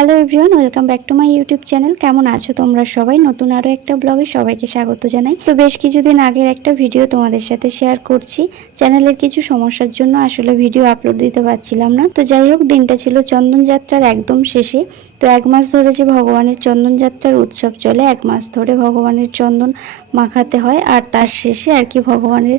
Hello everyone, welcome back to my YouTube channel. কেমন আছো তোমরা সবাই? নতুন আরও একটা ব্লগে সবাইকে স্বাগত জানাই। তো বেশ কিছুদিন আগের একটা ভিডিও তোমাদের সাথে শেয়ার করছি। চ্যানেলের কিছু সমস্যার জন্য আসলে ভিডিও আপলোড দিতে পারছিলাম না। তো যাই হোক, দিনটা ছিল চন্দনযাত্রার একদম শেষে। তো 1 মাস ধরে যে ভগবানের চন্দনযাত্রার উৎসব চলে, 1 মাস ধরে ভগবানের চন্দন মাখাতে হয়, আর তার শেষে আর কি ভগবানের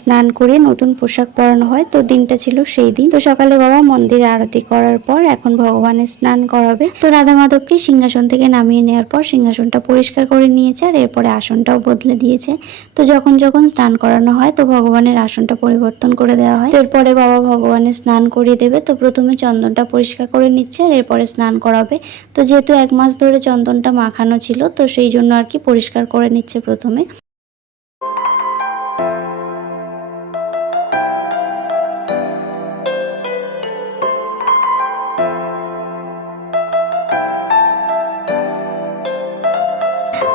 স্নান করে নতুন পোশাক পরানো হয়। তো দিনটা ছিল সেই দিন। তো সকালে বাবা মন্দিরে আরতি করার পর এখন ভগবানের স্নান করাবে। তো রাধা মাধবকে সিংহাসন থেকে নামিয়ে নেওয়ার পর সিংহাসনটা পরিষ্কার করে নিয়েছে, আর এরপরে আসনটাও বদলে দিয়েছে। তো যখন যখন স্নান করানো হয় তো ভগবানের আসনটা পরিবর্তন করে দেওয়া হয়। তো এরপরে বাবা ভগবানের স্নান করিয়ে দেবে। তো প্রথমে চন্দনটা পরিষ্কার করে নিচ্ছে, আর এরপরে স্নান করাবে। তো যেহেতু 1 মাস ধরে চন্দনটা মাখানো ছিল, তো সেই জন্য আর কি পরিষ্কার করে নিচ্ছে প্রথমে।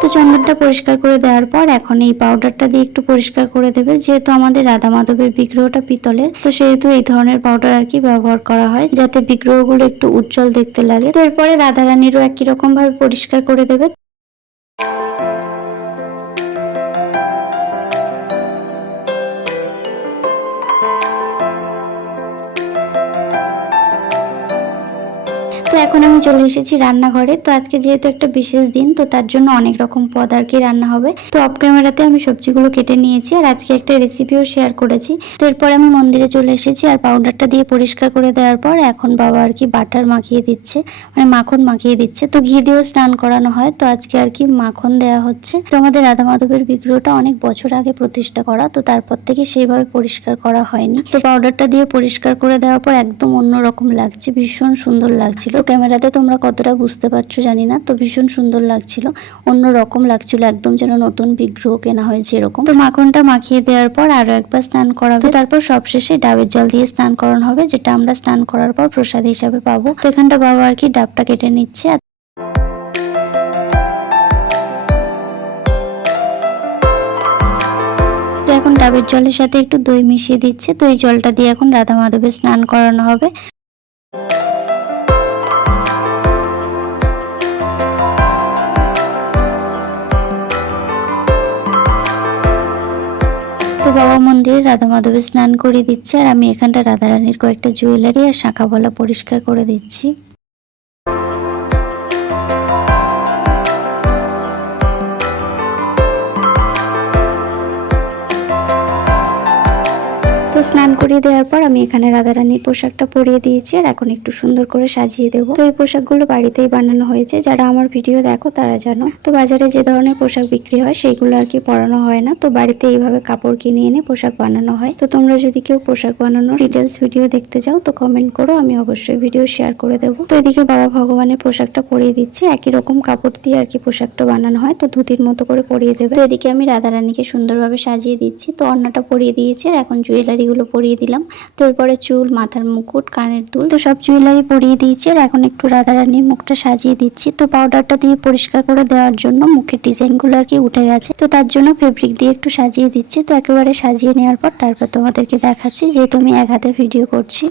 তো চন্দনটা পরিষ্কার করে দেওয়ার পর এখন এই পাউডারটা দিয়ে একটু পরিষ্কার করে দেবে। যেহেতু আমাদের রাধা মাধবের বিগ্রহটা পিতলের, তো সেহেতু এই ধরনের পাউডার আর কি ব্যবহার করা হয়, যাতে বিগ্রহগুলো একটু উজ্জ্বল দেখতে লাগে। তো এরপরে রাধা রানীরও একই রকম ভাবে পরিষ্কার করে দেবে। তো এখন আমি চলে এসেছি রান্নাঘরে। তো আজকে যেহেতু একটা বিশেষ দিন, তো তার জন্য অনেক রকম পদ আর কি রান্না হবে। তো অফ ক্যামেরাতে আমি সবজিগুলো কেটে নিয়েছি, আর আজকে একটা রেসিপিও শেয়ার করেছি। তো এরপরে আমি মন্দিরে চলে এসেছি, আর পাউডারটা দিয়ে পরিষ্কার করে দেওয়ার পর এখন বাবা আর কি বাটার মাখিয়ে দিচ্ছে, মানে মাখন মাখিয়ে দিচ্ছে। তো ঘি দিয়েও স্নান করানো হয়, তো আজকে আর কি মাখন দেওয়া হচ্ছে। তো আমাদের রাধা মাধবের বিগ্রহটা অনেক বছর আগে প্রতিষ্ঠা করা, তো তারপর থেকে সেইভাবে পরিষ্কার করা হয়নি। তো পাউডারটা দিয়ে পরিষ্কার করে দেওয়ার পর একদম অন্যরকম লাগছে, ভীষণ সুন্দর লাগছিল। ক্যামেরাতে তোমরা কতটা বুঝতে পারছো জানি না, তো ভীষণ সুন্দর লাগছিল, অন্য রকম লাগছিল, একদম যেন নতুন বিগ্রহ কেনা হয়েছে এরকম। তো মাখনটা মাখিয়ে দেওয়ার পর আরো একবার স্নান করাবে। তারপর সবশেষে ডাবের জল দিয়ে স্নান করানো হবে, যেটা আমরা স্নান করার পর প্রসাদ হিসাবে পাবো। তো এখানটা বাবা আর কি ডাবটা কেটে নিচ্ছে। তো এখন ডাবের জলের সাথে একটু দই মিশিয়ে দিচ্ছে। তো এই জলটা দিয়ে এখন রাধা মাধবের স্নান করানো হবে। তো বাবা মন্দিরে রাধা মাধবের স্নান করিয়ে দিচ্ছে, আর আমি এখানটা রাধা রানীর কয়েকটা জুয়েলারি আর শাঁখা বলা পরিষ্কার করে দিচ্ছি। তো স্নান করিয়ে দেওয়ার পর আমি এখানে রাধারানীর পোশাকটা পরিয়ে দিয়েছি, আর এখন একটু সুন্দর করে সাজিয়ে দেবো। তো এই পোশাকগুলো বাড়িতেই বানানো হয়েছে, যারা আমার ভিডিও দেখো তারা জানো। তো বাজারে যে ধরনের পোশাক বিক্রি হয় সেইগুলো আর কি পরানো হয় না, তো বাড়িতে এইভাবে কাপড় কিনে এনে পোশাক বানানো হয়। তো তোমরা যদি কেউ পোশাক বানানোর ডিটেলস ভিডিও দেখতে চাও তো কমেন্ট করো, আমি অবশ্যই ভিডিও শেয়ার করে দেবো। তো এদিকে বাবা ভগবানের পোশাকটা পরিয়ে দিচ্ছে, একই রকম কাপড় দিয়ে আর কি পোশাকটা বানানো হয়, তো ধুতির মতো করে পরিয়ে দেবে। তো এদিকে আমি রাধারানীকে সুন্দরভাবে সাজিয়ে দিচ্ছি। তো অন্যটা পরিয়ে দিয়েছে, আর এখন জুয়েলারি গুলো পরিয়ে দিলাম। তো এরপরে চুল, মাথার মুকুট, কানের দুল, তো সব জুয়েলারি পরিয়ে দিয়েছি, আর এখন একটু রাধারানীর মুখটা সাজিয়ে দিচ্ছি। তো পাউডারটা দিয়ে পরিষ্কার করে দেওয়ার জন্য মুখের ডিজাইন গুলো আর কি উঠে গেছে, তো তার জন্য ফেব্রিক দিয়ে একটু সাজিয়ে দিচ্ছি। তো একেবারে সাজিয়ে নেওয়ার পর তারপর তোমাদেরকে দেখাচ্ছি, যেহেতু আমি এক হাতে ভিডিও করছি।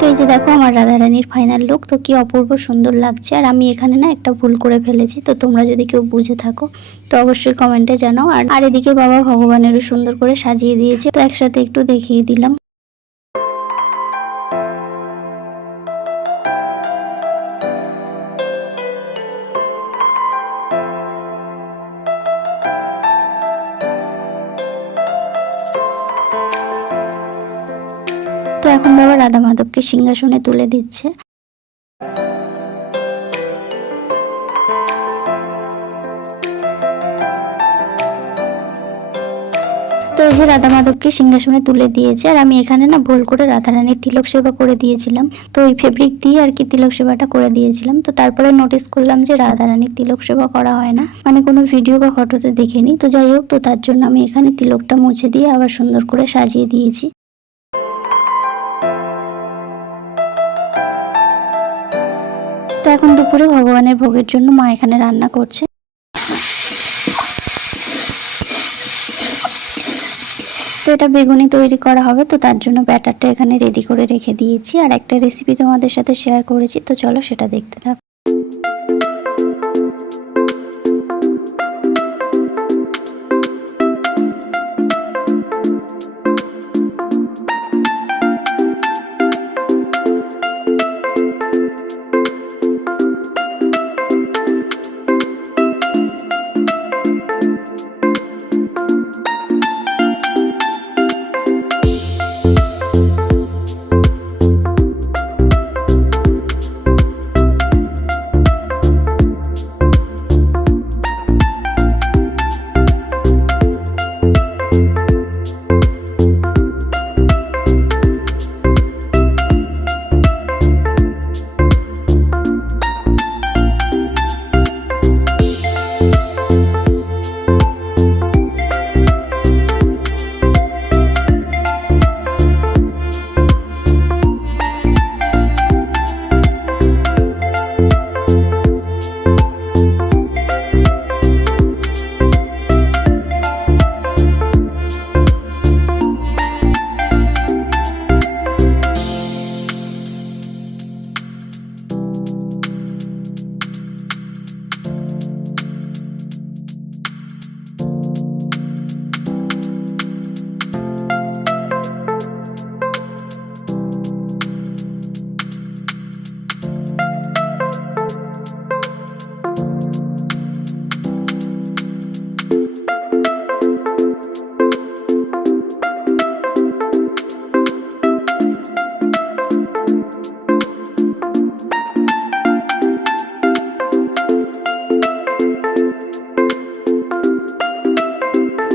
তো এই যে দেখো আমার রাধারানীর ফাইনাল লুক, তো কি অপূর্ব সুন্দর লাগছে। আর আমি এখানে না একটা ভুল করে ফেলেছি, তো তোমরা যদি কেউ বুঝে থাকো তো অবশ্যই কমেন্টে জানাও। আর এদিকে বাবা ভগবানেরও সুন্দর করে সাজিয়ে দিয়েছে, তো একসাথে একটু দেখিয়ে দিলাম। তো এখন বাবা রাধা মাধবকে সিংহাসনে তুলে দিচ্ছে। তো এই যে রাধা মাধবকে সিংহাসনে তুলে দিয়েছে, আর আমি এখানে না ভুল করে রাধারানীর তিলক সেবা করে দিয়েছিলাম। তো ওই ফেব্রিক দিয়ে আর কি তিলক সেবাটা করে দিয়েছিলাম। তো তারপরে নোটিস করলাম যে রাধারানীর তিলক সেবা করা হয় না, মানে কোনো ভিডিও বা ফটোতে দেখিনি। তো যাই হোক, তো তার জন্য আমি এখানে তিলকটা মুছে দিয়ে আবার সুন্দর করে সাজিয়ে দিয়েছি। তো তো এখন দুপুরে ভগবানের ভোগের জন্য মা এখানে রান্না করছে। তো এটা বেগুনি তৈরি করা হবে, তো তার জন্য ব্যাটারটা এখানে রেডি করে রেখে দিয়েছি। আর একটা রেসিপি তোমাদের সাথে শেয়ার করেছি, তো চলো সেটা দেখতে থাকো।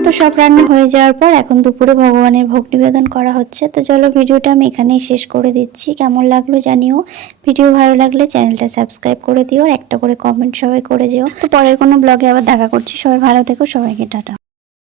তো সব রান্না হয়ে যাওয়ার পর এখন দুপুরে ভগবানের ভোগ নিবেদন করা হচ্ছে। তো চলো ভিডিওটা আমি এখানেই শেষ করে দিচ্ছি। কেমন লাগলো জানিও। ভিডিও ভালো লাগলে চ্যানেলটা সাবস্ক্রাইব করে দিও আর একটা করে কমেন্ট সবাই করে যেও। তো পরের কোনো ব্লগে আবার দেখা করছি। সবাই ভালো থেকো, সবাইকে টাটা।